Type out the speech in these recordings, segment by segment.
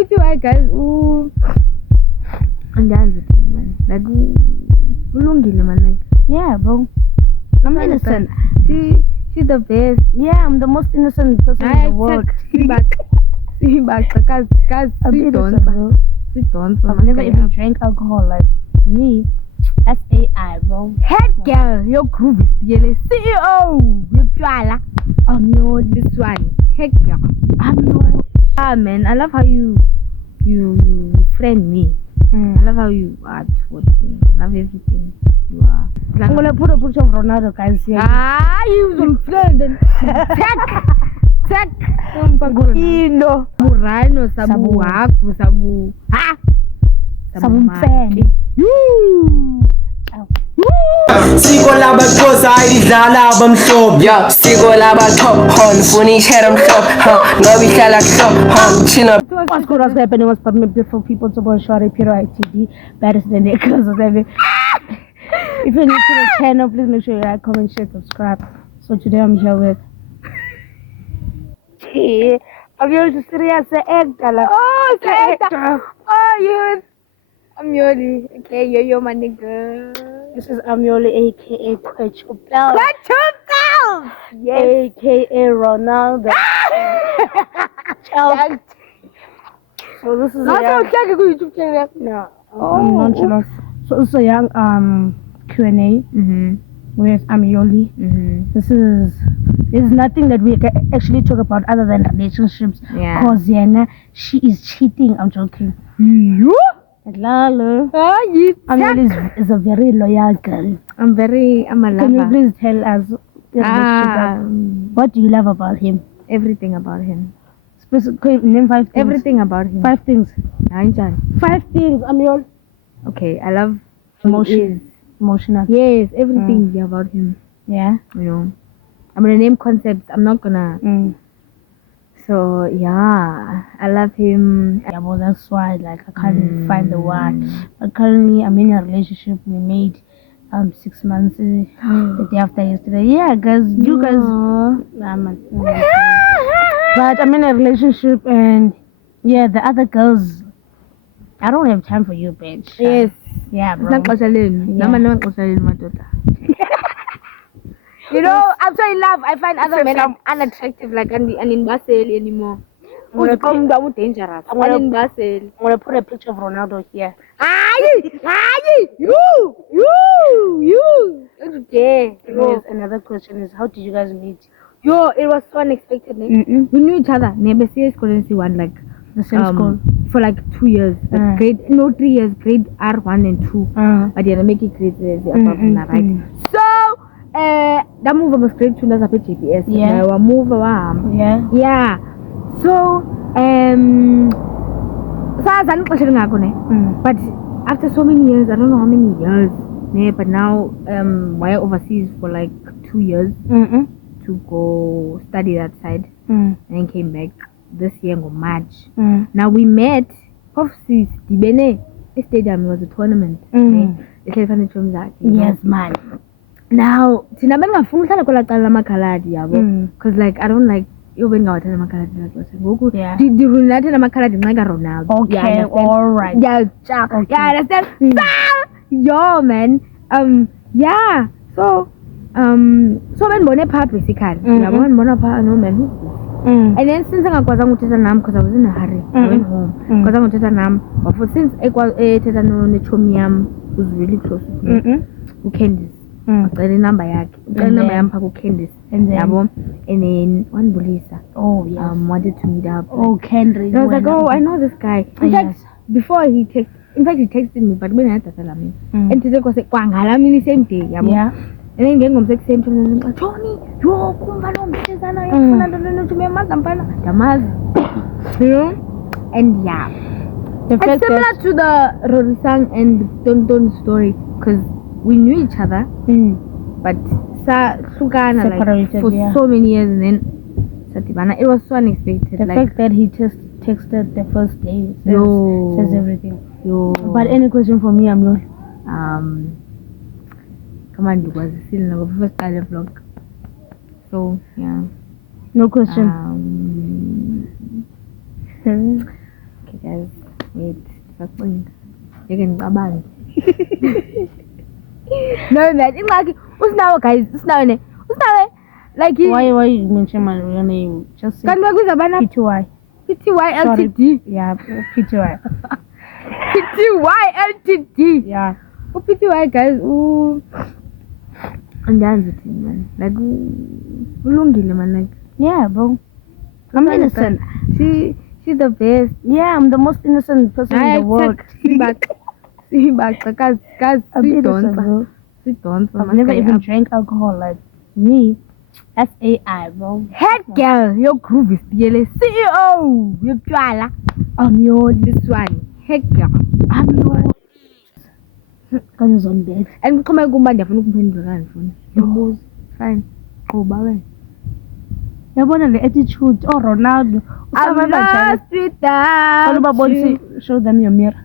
If you are guys, andiyanzi man. Like ulungile man. Like yeah, bro. I'm innocent. She's the best. Yeah, I'm the most innocent person in the world. Guys, I'm innocent, bro. I've never even drank alcohol. Like me, that's AI, bro. Head girl, your groove is the CEO. You twala. I'm your This one. Head girl. I'm your. Ah man, I love how you friend me. I love how you are towards me. I love everything you are. I'm gonna put a picture of Ronaldo, guys. Here. You friend and check. Ino. Murano sabu waku sabu. Ha. Sabu mfene. Siko labaxhosa ayidlala abamhlophe yeah siko labathop hon funa ishare mhlophe ngoba ihlala kuhlophe china. What's good? What's happening? What's popping? Beautiful people, so Shari Piro ITD, baddest than the girls of every. If you're new to the channel, please make sure you like, comment, share, subscribe. So today I'm here with. I'm here to serious actor. Oh, actor. Oh, yes. Amioli. Okay, you're my nigga. This is Amioli, aka Quechupel. Quechupel! Yes. Aka Ronaldo. So this is a young... YouTube channel. No, I'm nonchalant. So it's a young Q&A with Amioli. There's nothing that we can actually talk about other than relationships. Yeah. Cause Yana, she is cheating. I'm joking. You? Lalo. Amioli is a very loyal girl. I'm a lover. Can you please tell us what do you love about him? Everything about him. Name 5 things. Everything about him. 5 things. 5 things, Amiol. Okay, I love emotional. Yes, everything about him. Yeah. You know, I'm gonna name concepts. I'm not gonna. So yeah, I love him. Yeah, well, that's why like I can't find the one. But currently I'm in a relationship. We made 6 months the day after yesterday. Yeah, guys, you guys. But I'm in a relationship and yeah, the other girls, I don't have time for you, bitch. Yes. Yeah, bro. You know, I'm so in love. I find other men unattractive, like in Basel anymore. I'm dangerous. I'm gonna put a picture of Ronaldo here. You. Okay. Another question is, how did you guys meet? Yo, it was so unexpected. We knew each other. Nebesis couldn't see one like the same school for like 2 years. Like 3 years, grade R1 and 2. But yeah, make it grade right. So that move was grade 2 that's a GPS. Yeah. Yeah. So but after so many years, I don't know how many years. But now we're overseas for like 2 years. To go study that side and then came back this year in March. Now we met obviously Dibene stadium was a tournament. Yes, man. Now because like I don't like Ronaldo. Okay, alright. Yeah, understand? Yo man. Yeah. So when Bonnet part basically, no man. And then since I was because I was in a hurry, I went home. Because I wanted but since I was who's really close to me, who Candice. The number Candice. And then one Bulisa. Oh yeah. Wanted to meet up. Oh, Candice. I was like, oh, I know this guy. In fact, before he texted me, but when I had to tell him, and today was like, the same day. Yeah. And then getting the same time, Tony, yo, you know? And yeah. It's similar to the Rorisang and Tonton story because we knew each other, but separated, for so many years and then Satibana. It was so unexpected. The fact that he texted the first day says everything. Yo. But any question for me, Amlo? Come on, it was still in the first time vlog. So yeah. No question. Okay, guys. Wait, sacinga. Ngeke ngicabange. No man, ingxaki usinawo guys, usinawo like Why you mention my real name? Just say kanti bakubiza bana PTY. PTY Ltd. Yeah, PTY. PTY Ltd. Yeah. PTY guys andiyanzi thini man, like ulungile man, like Yeah, bro. I'm innocent. She's the best. Yeah, I'm the most innocent person in the world. Sibaxa kazi I'm innocent, bro. sidonsa. I've never even drank alcohol like me. That's AI, bro. Head girl, your groove is the CEO. Yotwala. I'm yours. This one. Head girl. I'm yours. Guns on bed. And come on, ndiyafuna ukuphendula ndifuna. Yombuzo. Fine. Qoba wena. Yabona le attitude. Oh, Ronaldo. I'm lost without you. Show them your mirror.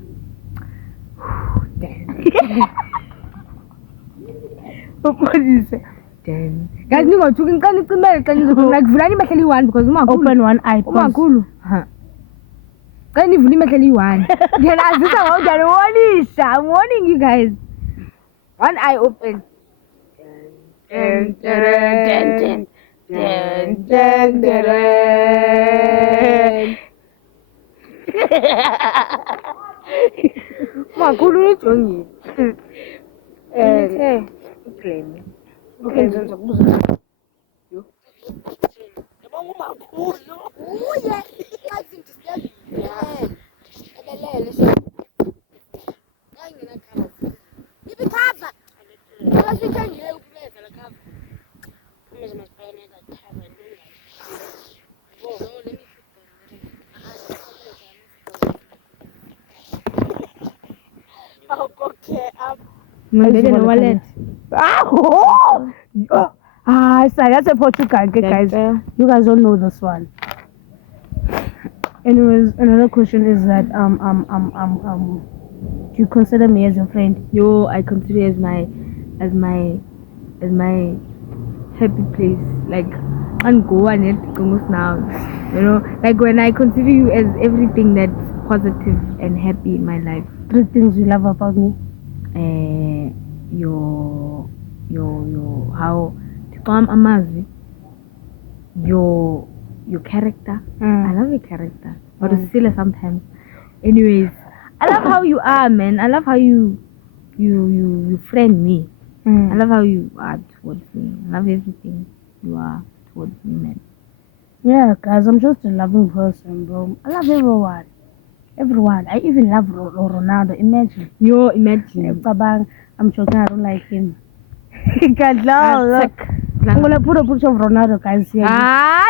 What did you say? Then. Guys, ningothuki ngicela icimele xa nizofuna kuvulani imehlo eli-1 because umakhulu. Open one eye. Umakhulu. Xa nivula imehlo eli-1. Ndiyanazisa ngoku ndiyaniwonisha. I'm warning you guys. One eye open. Umakhulu unijongile. Ublame. Okay, ngizokubuza. Yabonga umakhulu. Uye. Kazi ndisiyazivela. Elelele so. Ngayingena cover. Ibi cover. Akasithengile ukubeka la cover. Promise my spine is a cover. Oh, no, let me okay, Maybe the wallet. Sorry, that's a Portugal, guys. You guys don't know this one. Anyways, another question is that do you consider me as your friend? Yo, I consider it as my happy place. Like, and go and it goes now. You know, like when I consider you as everything that's positive and happy in my life. 3 things you love about me. Your how to come amazi. Your character. I love your character. But it's silly sometimes. Anyways, I love how you are, man. I love how you friend me. I love how you are towards me. I love everything you are towards me, man. Yeah, guys, I'm just a loving person, bro. I love everyone. Everyone. I even love Ronaldo. Imagine. Yo, imagine. I'm joking. I don't like him. I'm gonna put a picture of Ronaldo, guys. Here.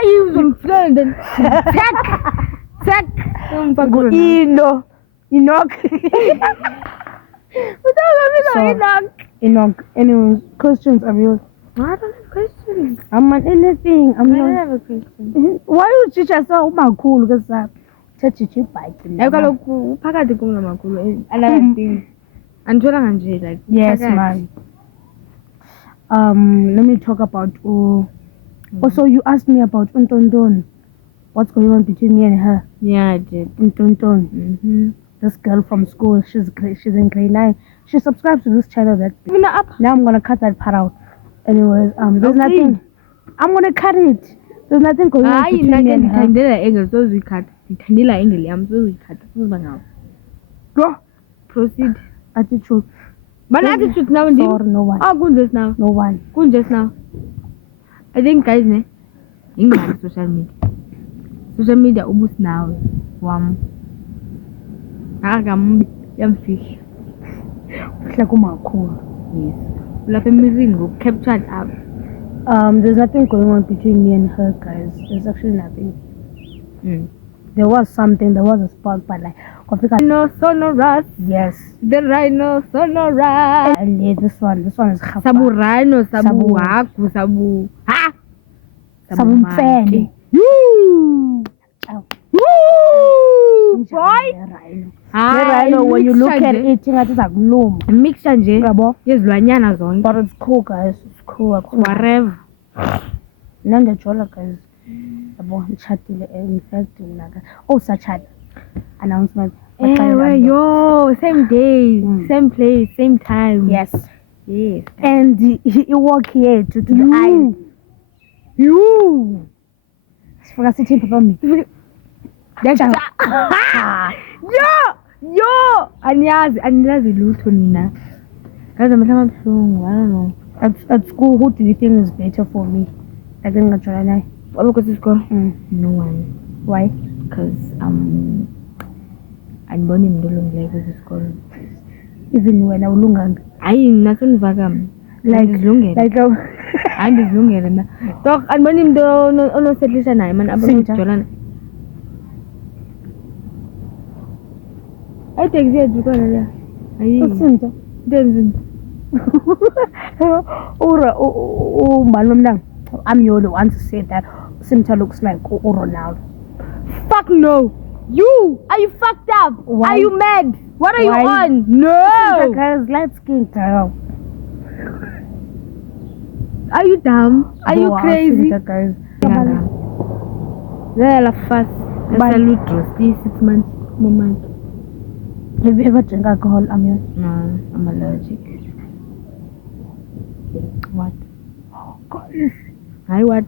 You friend. Check. Enoch. Enoch. Anyways, questions are yours. I don't have questions. I'm on anything. I don't have a question. Why you teach us so cool? Because teach bike. Kaloku uphakathi kum namakhulu another thing. Anditholanga nje like. Yes, man. Let me talk about also you asked me about Untonton. What's going on between me and her? Yeah, I did. Untonton. This girl from school, she's in grade 9. She subscribes to this channel now I'm gonna cut that part out. Anyways, there's nothing. I'm gonna cut it. There's nothing going on between me and her. Go. Proceed. Attitude. But attitude now, no one. Oh, good just now. No one. Good just now. I think guys, English social media. Social media almost now. Wam. Yamfish. Like cool. Yes. Like a museum captured up. There's nothing going on between me and her, guys. There's actually nothing. There was something. There was a spark, but like. No sonorous. Yes. The rhino sonorous. And this one is Sabu rhino, sabu haku, sabu ha. Sabu mfene. Boy. The rhino, when you look at it, it's like loom. Mixture nje. Yezilwanyana zonke. But it's cool, guys. It's cool. Whatever. Nanda jola, guys. In fact, oh, such a announcement. Yo, same day, same place, same time. Yes. Yes. And he walk here to the aisle. You. Sifika sithi papa mi. Yo, aniyazi lutho nina. Ngaze amehla amabuhlungu, I don't know. At school, who do you think is better for me? I think I'm trying to. What because it's called? No one. Why? Because andiboni mntu olungileyo kwesi sikolo. Even wena ulunganga. Hayi nasonivakam. Like hayi ndizilungele mna. Dok andiboni mntu onosetlisha naye mani abonojolana. Ayiteksi yethu khona leya. Hayi. Usinto. Ndenzini? I'm the only one to say that Simta looks like Ronaldo. Fuck no. You are you fucked up? Why? Are you mad? What are you Why? on? No. Guys, light skin girl. Are you dumb? Are you crazy? Guys. They're fast. Salute Rosti 6 months. Moment. Have you ever drank alcohol, Amion? No, I'm allergic. What? Oh God. Hi, what?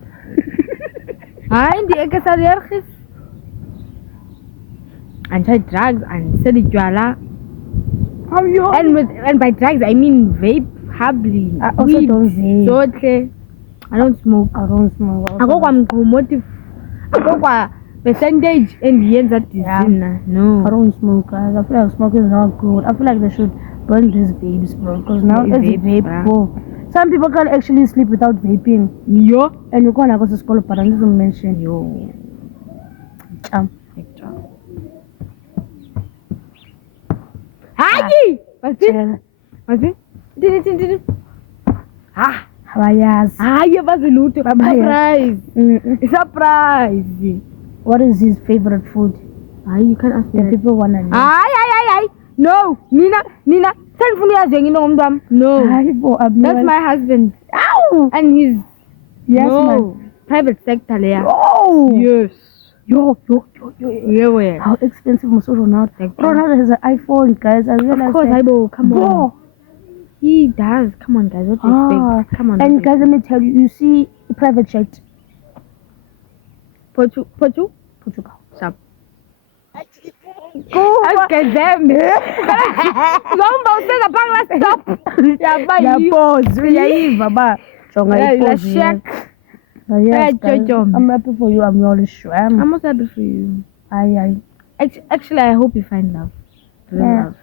Hi, the ek is allergisch. And try drugs and sell jwala. And by drugs I mean vape, habli, I also don't vape. Sotle. I don't smoke. I go motive. I go percentage and the end that is no. I don't smoke, guys. I feel like smoking is not good. I feel like they should burn these vapes, bro. Because now it's vape, bro. Some people can't actually sleep without vaping. Yo. And you can't go to school, but I didn't mention yo. Hi! What's it? Did Habayas. You was a loot. Surprise. Surprise. What is his favorite food? You can ask me. The people wanna know. No, Nina. Send for me no. That's my husband. Ow! And he's man. Private sector there. Oh yes. Yo. Yeah. How expensive must Ronaldo? Ronaldo has an iPhone, guys. I realized. Of course, come on. He does. Come on, guys. What do you expect? Come on. And guys, let me tell you. You see, private jet. Portugal. Stop. Ask them. I'm happy for you. I'm really sure. I'm also happy for you. Actually, I hope you find love. Real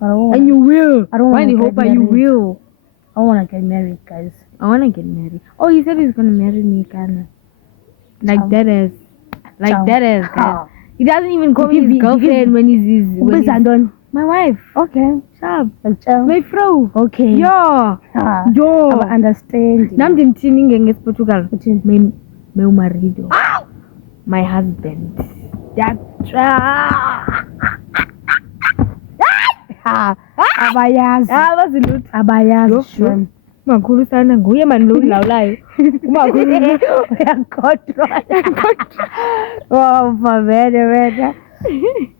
love. And you will. I don't want to hope you will. I want to get married, guys. I want to get married. Oh, he said he's going to marry me, Kana. Like that is. Guys. He doesn't even call me his girlfriend when he's my wife. Okay. Sharp. My fro. Okay. Yo. I'm understanding. Namdimtini in Portugal. Meu marido. My husband. Abayaz. Abayaz. Makhulu sana nguye mani lo ulawulayo. Umakhulu uyakontrol. Oh, my bad.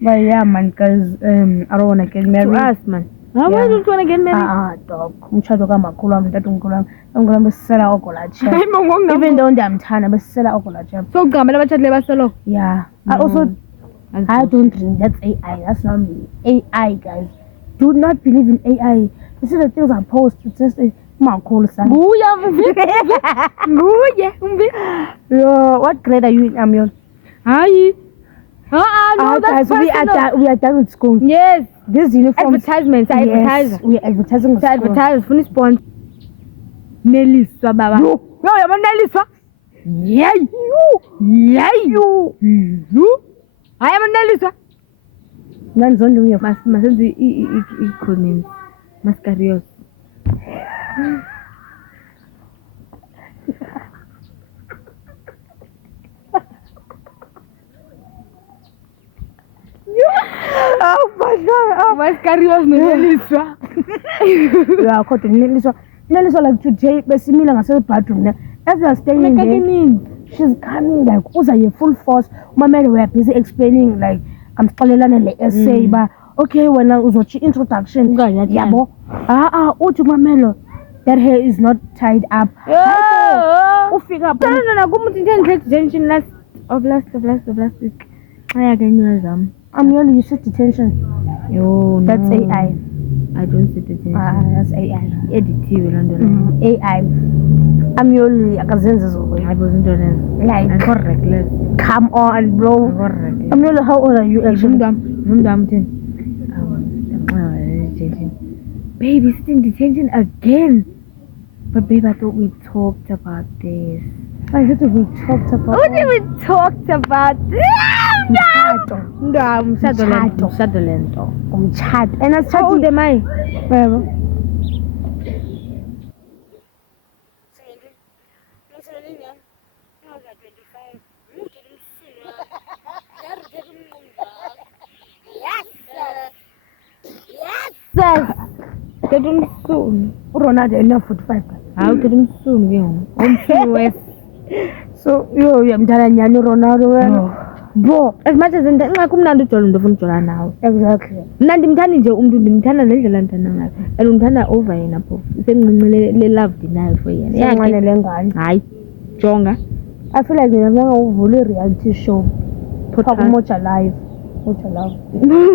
But yeah, man, because I don't want to get married. To us, man. Why don't you want to get married? Dog. Umshado kamakhulu wami tatomkhulu wami besela okolacha. Even though ndiyamthanda besela okolacha. So ugqamela abatshadile basolo. Yeah. I don't think that's AI. That's not me. AI, guys. Do not believe in AI. This is the things I post. It's just makhulu sana. Nguye. Yo, what grade are you in, Amion? Hi. No, that's guys, we are done with school. Yes. This uniform. Advertisements. Yes, we are advertising with school. Advertise. Funi sponsor. Neliswa baba. Yo, yama Neliswa. Yay. You. I am Neliswa. Nanzondo uye. Masenzi iconims. Mascarios. Oh my God! Mascarios Neliswa. Yeah, caught Neliswa. Neliswa like today, but similar as a bathroom. As we are staying there, she's coming like, "Uza ye full force." My mother were busy explaining like ngamsixelelana le essay ba okay wena uzotsho introduction yabo uthi mamelo that hair is not tied up ufika no kumuntu into detention last week aya ke nywa zam Amyoli, you said detention. Yo, that's no. AI. I don't see detention. That's AI. Editiwe loo nto leyo. AI. Amyoli akazenzi zo. I wasn't honest. Like I'm reckless. Come on, bro. Reckless. Amyoli, how old are you actually? I'm 10. Detention. Babe, he's in detention again. But babe, I thought we talked about this. I thought we talked about. What did we talked about? Umshado lento. And that's how old am I? Whatever. Get him soon. Ronaldo enough 45. I'll get him soon, you. So I'm telling you, Ronaldo. Bro, as much as nxa kumnandi ujola umuntu ofuna ujola nawe. Exactly. Mna ndimthanda nje umuntu ndimthanda nendlela ndithanda ngayo. And umthanda over yena phofu. Sencinci le love denial for yena. Senqanele ngani? Hayi. Jonga. I feel like ngeke uvule reality show. Mocha live. Mocha live.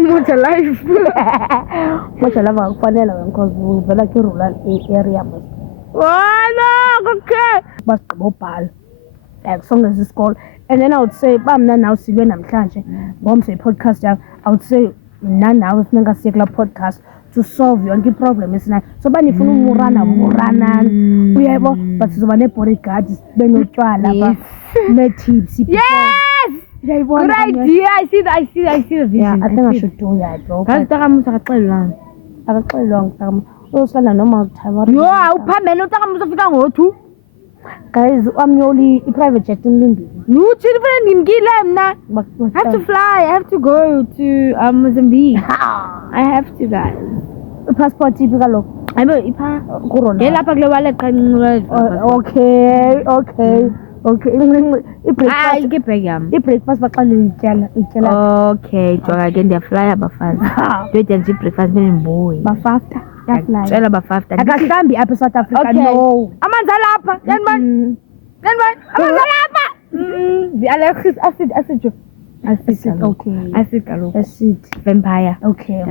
Mocha live. Mocha live akufanele wena because uvela ke rural area mos. Wala, okay. Basigqiba ubhala. Like song as isikole. And then I would say, bamna now silwe namhlanje. Ngomse podcast yakho. I would say nawe funeka siye kula podcast to solve yonke problem esinayo. So banifuna umurana. Uyayebo but sizoba ne bodyguard benotshwala ba. Ne tips. Yes. Good idea. I see the vision. Yeah, I think I should do that, bro. Kasitakamusa akaxelelanga. Akaxelelanga. Usana normal time. Yo, awuphambene utakamusa ufika ngo2. Guys, Amyoli private jet ndindini. Nuthi ufuna ndimkile mna. I have to fly. I have to go to Mozambique. I have to guys. Passport ipi kaloku. Ayibo ipha Corona. Ngelapha kule wallet qancinci. Okay. Hayi ke bag yam. I-breakfast baxela ityala. Okay, jonga ke ndiyafly abafazi. Ndiyotya nje i-breakfast benimboyi. Bafafta. Yafly. Cela bafafta. Akahlambi apha eSouth Africa. Okay. No. Amanzi alapha. Yanibani? Amanzi alapha. The allergies acid. Acid. Okay. Acid kaloku. Acid. Vampire. Okay.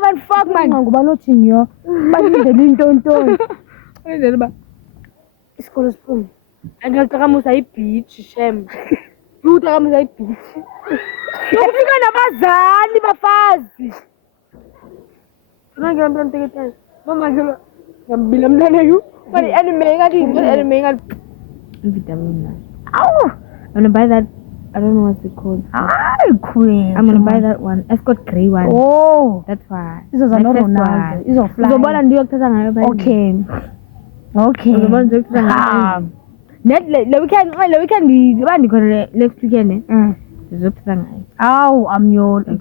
Man, fuck man. Ngoba nothi nyo. Balindele intontoni. Uyenzela ba? Isikolo siphume. Angiyaqhamusa i-beach shem. Utakamusa i-beach. Yokufika nabazali bafazi. Ngeke mntantekethe. Mama ke ngambila mntana yu. But anime ngathi vitamin. Ow. I'm gonna buy that. I don't know what's it called. Queen. I'm gonna buy that one. Escort grey one. Oh. That's why. Izo za Ronaldo. Izo fly. Uzobona ndiyokuthatha ngayo bayi. Okay. Uzobona ndiyokuthatha ngayo. Le weekend ndikhona next weekend. Ndizokuthatha ngayo. Awu Amyoli.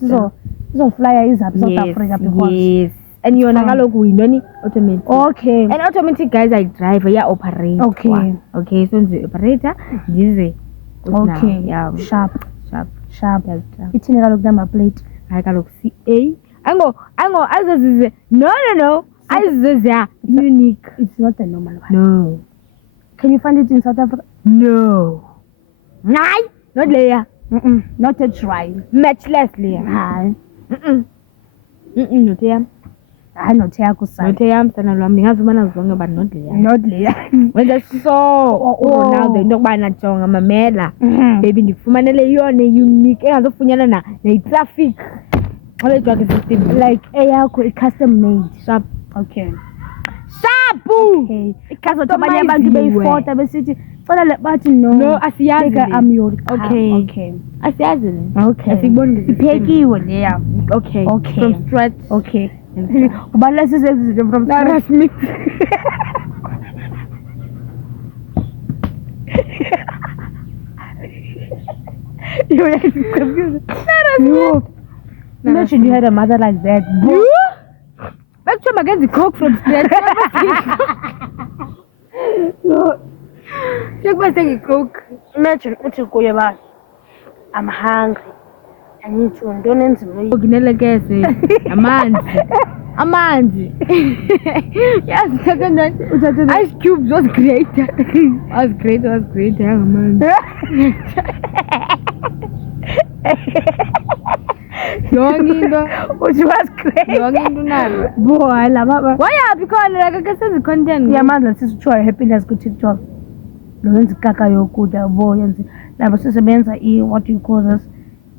Izo flyer izaphi South Africa because. Yes. And yona kaloku yintoni automatic. Okay. And automatic guys I drive operator. Okay, so nje operator ndize. Okay. Yeah. Sharp. Ithini kaloku number plate? Hayi kaloku CA. Ango azize. No. Azize unique. It's not the normal one. No. Can you find it in South Africa? No. Hayi, not layer. Not a try. Matchless layer. Hayi. Not yam. Hayi not yakho sana. Not yam sana lwami ndingazumana zonke but not layer. Not layer. Wenza so Ronaldo into kubana jonga mamela. Baby ndifumanele yona unique engazofunyana traffic. Ole drug system like eyakho i-custom made. Sharp. Okay. Okay. Ikazothi abanye abantu beyifota besithi cela bathi no asiyazi Amyoli. Okay. Asiyazi. Okay. Asiboni iphekiwe leya. Okay. From scratch. Okay. Ubalula sizenze from scratch. Me. You're confused. Imagine you had a mother like that. You? Let's try against the coke from scratch. Sekuba sengicoke. Imagine uthi kuye ba I'm hungry. I need to ntoni enzima Nginelekeze amanzi. Yes, second one. Ice cubes was great. was great. Amanzi. Yonke into uthi was great. yonke into nalo. Boy laba Wayaphi khona like akasenzi content. yamandla sisithiwa happiness ku TikTok. Lo yenza ikaka yokudya bo yenza laba sisebenza what do you call this?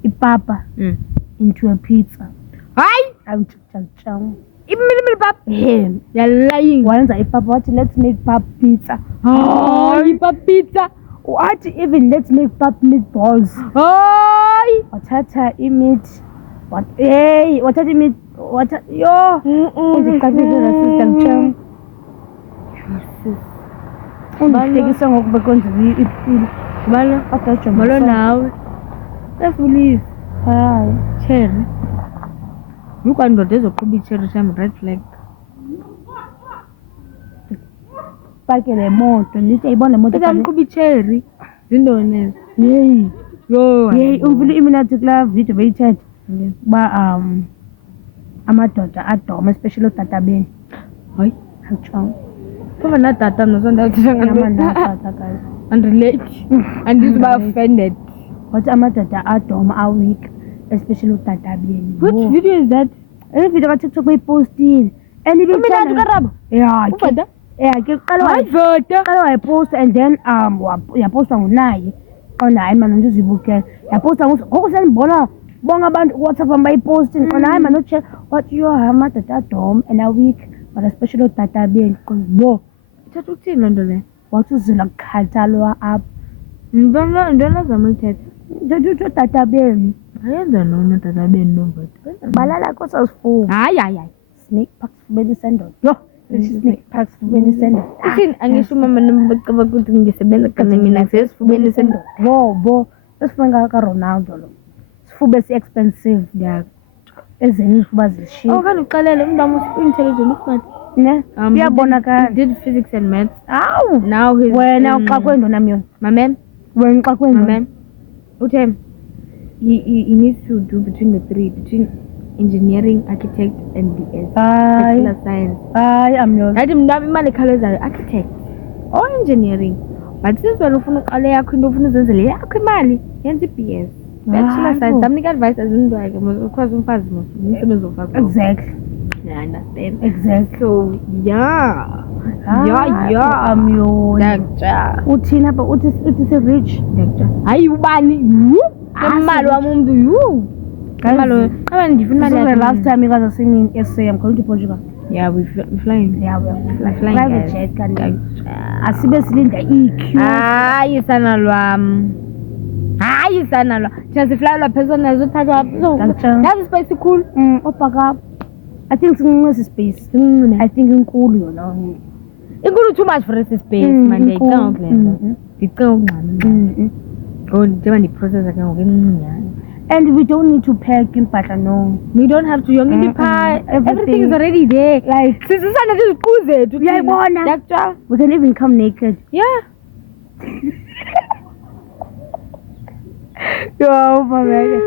Ipapa into a pizza. Hayi, Awutshatshawu. imili pap. You're lying. Wayenza ipapa wathi let's make pap pizza. Hayi, pizza. Wathi even let's make pap meatballs. Hayi. Wathatha imeat. Wathatha imeat. Yo. Undiqabile sister Mcham. Undihlekisa ngokuba konzile ipilo. Malo nawe. Efulisi. Hayi. Cherry. Ukwandoda ezoqhuba icherry sham red flag. Pake le moto ndithi ayibona le moto Ezamqhuba icherry. Zindone. Hey. Yo. Umvile iminathi kula video beyithethe. Ba amadoda adoma especially otatabeni. Hayi. Awutshawu. Kuba natata mna Yamanatata guys. and relate. And this was offended. Wathi amadoda adoma a-weak especially otatabeni. Which video is that? Video ka TikTok bayipostile. And Uminathi karabo. Yeah. Ufada? Yeah, ke qala Ayivota. wayiposta and then yaposta ngunaye. Qonda hayi mana ndizibukela. Yaposta ngoku senibona bonke abantu WhatsApp bayiposta qonda hayi mana ucheck what you are amadoda adoma and a-weak but especially otatabeni bo. Thatha ukuthini loo nto le? Wathi uzila kukhathalwa apha. Ntona zama ithetha. Nto otatabeni. Ayenza nona tata beni nomvota. Balala kosa sifuba. Hayi. Snake park sifubeni sendoda. Yo, snake park sifubeni sendoda. Uthini angisho mama nembacaba ukuthi ngisebenza kana mina sesifubeni sendoda. Bo. Sifuna ka Ronaldo lo. Sifuba si expensive. Yeah. Ezinye izifuba zishiya. Awukani uqalele umntwana intelligent ufuna. Ne? Iyabonakala. He did physics and maths. Awu. Now he's wena uxakwe ndona myona. Mama. Wena uxakwe ndona. Mama. Uthe he needs to do between the three, between engineering, architect and BS. Bachelor science. Hayi amyona. Yathi mntwana imali ekhawulezayo architect or engineering. But since wena ufuna uqale yakho into ufuna uzenzele yakho imali yenza iBS. Bachelor science. Damnika advice as umuntu wakhe because umfazi umsebenzi womfazi. Exactly. Yeah, I understand. Exactly. So yeah. Amyona. Doctor. Uthini apha uthi si rich. Doctor. Hayi ubani? Imali wami umuntu yu. Imali abani ndifuna imali The last time you guys are singing SA, I'm going to Portugal. Yeah, we're flying. Yeah, we're flying. Private jet kanti. Asibe silinda EQ. Hayi sana lwam. Thina siflyelwa phezulu zothathwa. That's space cool. Opaka. I think sincinci space. I think inkulu yona. Inkulu too much for us space man. Ndiyicanga ukulenda. Ndicanga ukungxama. Oh, njengoba ndiprocessa ke ngoku encunyane. And we don't need to pack impahla no. We don't have to yonke into pie. Everything is already there. Like sizisana iziqu zethu. Uyayibona. Doctor. We can even come naked. Yeah. Yo, mama.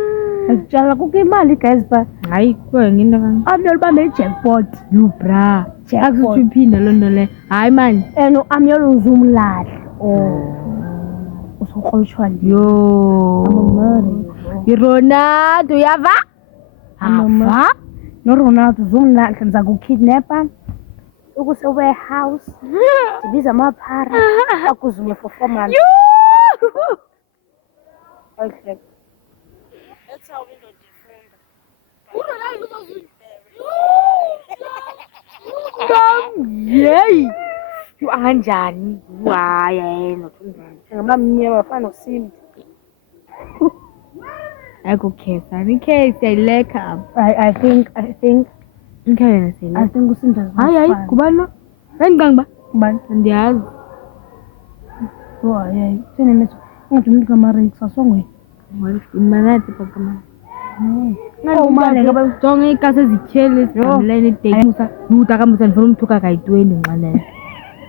Akujala kukho imali guys ba. Hayi kuyo ngento kanje. Amyoli bambe jackpot. You bra. Jackpot. Akuphinde loo nto le. Hayi man. And amyoli uzumlahla. Usokrolishwa yo. Amamari. Ronaldo yava? Ava? No Ronaldo uzumlahla ndiza kukidnappa. Ukuse warehouse. Ndibiza amaphara. Akuzume for 4 months. Okay. That's how we don't defend. Yey. You anganjani? Why ngamamnyama afana noSimbi. Ayikukhetha. Nikhe siyayileka. I think Ikhaya siyayileka. I think uSimbi does. Hayi kubani lo? Ngani ba? Kubani? Ndiyazi. Hayi. Sene methu. Ngajumuli kaMarix asongwe. Manathi pakama. Mali ngaba jonge ikase zityheli zidlulene idemusa. Uta kamusa ndifuna umthuka kayi-20 nxanele.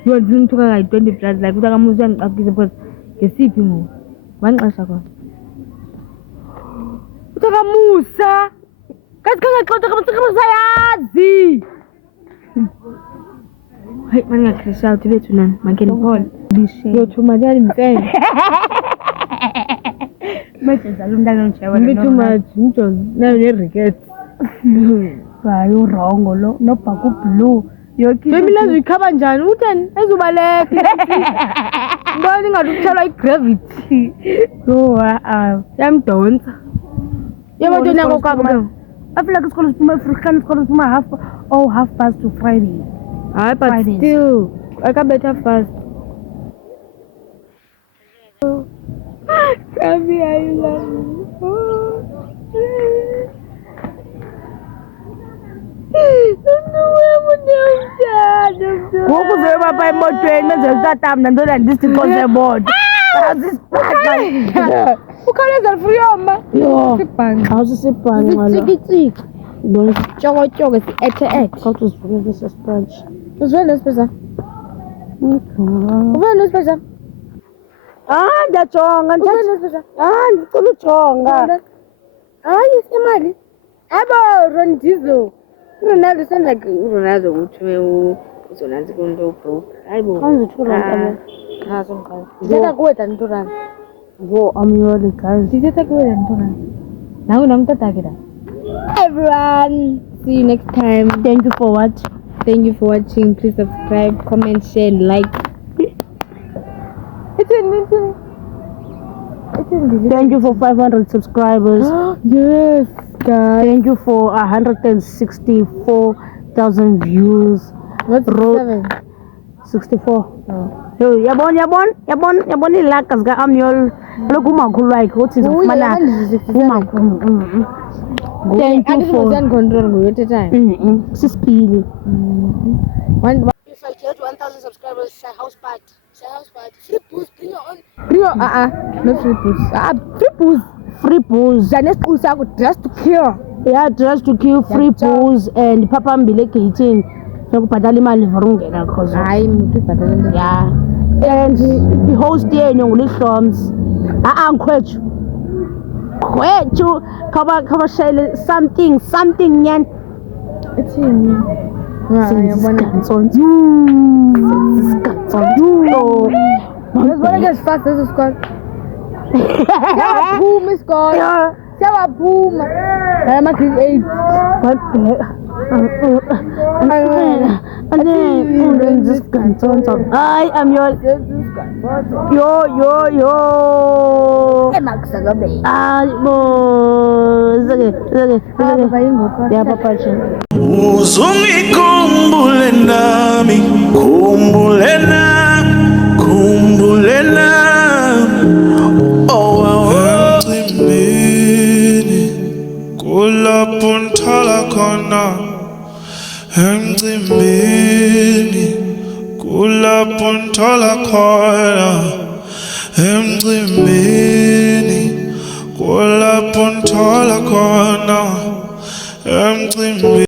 Yho ndifuna ukuthuka kayi-20 plus like utakamusa uyandixakisa because ngesiphi ngoku wanixesha khona utakamusa kasikhangaxa utakamusa yazi hayi mandingakrish out bethu nani makhe ndiphole yothuma ndiyandimfele Methenzala umntana onjewa too much umjongi nayo ne-ricket hayi urongo lo nobhaka ublue yoke Jamila zikhaba njani utheni ezubaleka ntoni ingathi ukuthelwa i-gravity yamdonsa yabantoni yako kwabo I feel like isikolo siphuma African isikolo siphuma half past to Friday. hayi but Fridays. still akabetha fast Kami ayilang Ngoku zoye bapha emotweni benzela utatam nantona ndisiko zemoto. ukhawuleza lifuyoma Yho. sibhanqa Awusisibhanqa la. tsikitsiki tshokotshoko si-ethe-ethe Khawuthi uzivule sesipranch. uzivele nesipesa uvele nesipesa Ndiyajonga uvele nesipesa ndicela ujonga. hayi imali abo Ron Diesel uRonaldo sounds like uRonaldo uthume uzonanzi kunto ubroke hayibo ndithetha kuwe dantorana Wo amyoli guys. ndithetha kuwe dantorana nangu namtatakhe da everyone see you next time Thank you for what? thank you for watching please subscribe comment share and like Thank you for 500 subscribers. yes guys Thank you for 164,000 views. what's Ro- 7 64. Yo, yabona ilaka zika Amyol. Kaloku umakhulu wakhe uthi zifumana umakhulu. Thank you for control nguye at a time sisipili. one If I get 1,000 subscribers, say house party. Free booze, bring your own. Rio, not free booze. Free booze. Free booze. Janet Usaku dressed to kill. Yeah, dressed to kill, free booze, and Papa Mbile Kitchen. Nokubhatala imali for ungena cause Hayi umuntu ubhatala into. yeah. And the host yenu nguLihloms. Ngikhwethu. Khwethu khaba shayele something nyan. Ethini? Yabona. Let's get fast as squad. Siyaphuma isikole. Siyaphuma. Ama grade 8. Hi, I'm your yo. Ay, bo. Zake. Ya papa chin. Uzungikhumbule nami, khumbule nami, emcimbini kulapho ngithola khona, emcimbini kulapho ngithola khona, emcimbini kulapho ngithola khona, emcimbini